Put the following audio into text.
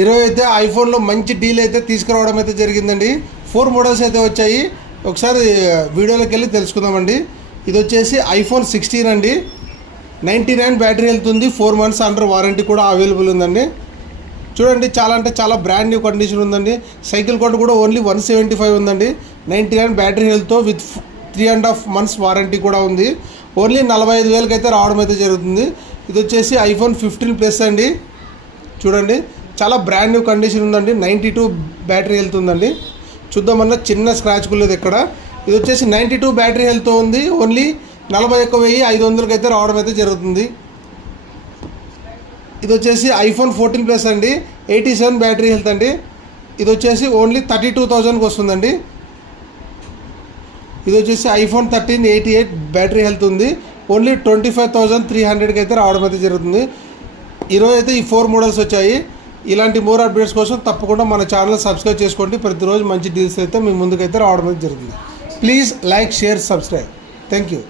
ఈరోజు అయితే ఐఫోన్లో మంచి డీల్ అయితే తీసుకురావడం అయితే జరిగిందండి. 4 మోడల్స్ అయితే వచ్చాయి. ఒకసారి వీడియోలోకి వెళ్ళి తెలుసుకుందామండి. ఇది వచ్చేసి ఐఫోన్ 16 అండి. 99 బ్యాటరీ హెల్త్ ఉంది. 4 months అండర్ వారంటీ కూడా అవైలబుల్ ఉందండి. చూడండి, చాలా అంటే చాలా బ్రాండ్ న్యూ కండిషన్ ఉందండి. సైకిల్ కోడ్ కూడా ఓన్లీ 175 ఉందండి. 99 బ్యాటరీ హెల్త్తో విత్ 3.5 months వారంటీ కూడా ఉంది. ఓన్లీ 45,000కి అయితే రావడం అయితే జరుగుతుంది. ఇది వచ్చేసి ఐఫోన్ 15 ప్లస్ అండి. చూడండి, చాలా బ్రాండ్ న్యూ కండిషన్ ఉందండి. 92 బ్యాటరీ హెల్త్ ఉందండి. చూద్దామన్నా చిన్న స్క్రాచ్ లేదు ఇక్కడ. ఇది వచ్చేసి 92 బ్యాటరీ హెల్త్ ఉంది. ఓన్లీ 41,500కి అయితే రావడం అయితే జరుగుతుంది. ఇది వచ్చేసి ఐఫోన్ 14 ప్లస్ అండి. 87 బ్యాటరీ హెల్త్ అండి. ఇది వచ్చేసి ఓన్లీ 32,000కి వస్తుందండి. ఇది వచ్చేసి ఐఫోన్ 13 88 బ్యాటరీ హెల్త్ ఉంది. ఓన్లీ 25,300కి అయితే రావడం అయితే జరుగుతుంది. ఈరోజు అయితే ఈ 4 మోడల్స్ వచ్చాయి. ఇలాంటి మోర్ అప్డేట్స్ కోసం తప్పకుండా మన ఛానల్ సబ్స్క్రైబ్ చేసుకోండి. ప్రతిరోజు మంచి డీల్స్ అయితే మీ ముందుకైతే రావడం అయితే జరుగుతుంది. Please like, share, subscribe. Thank you.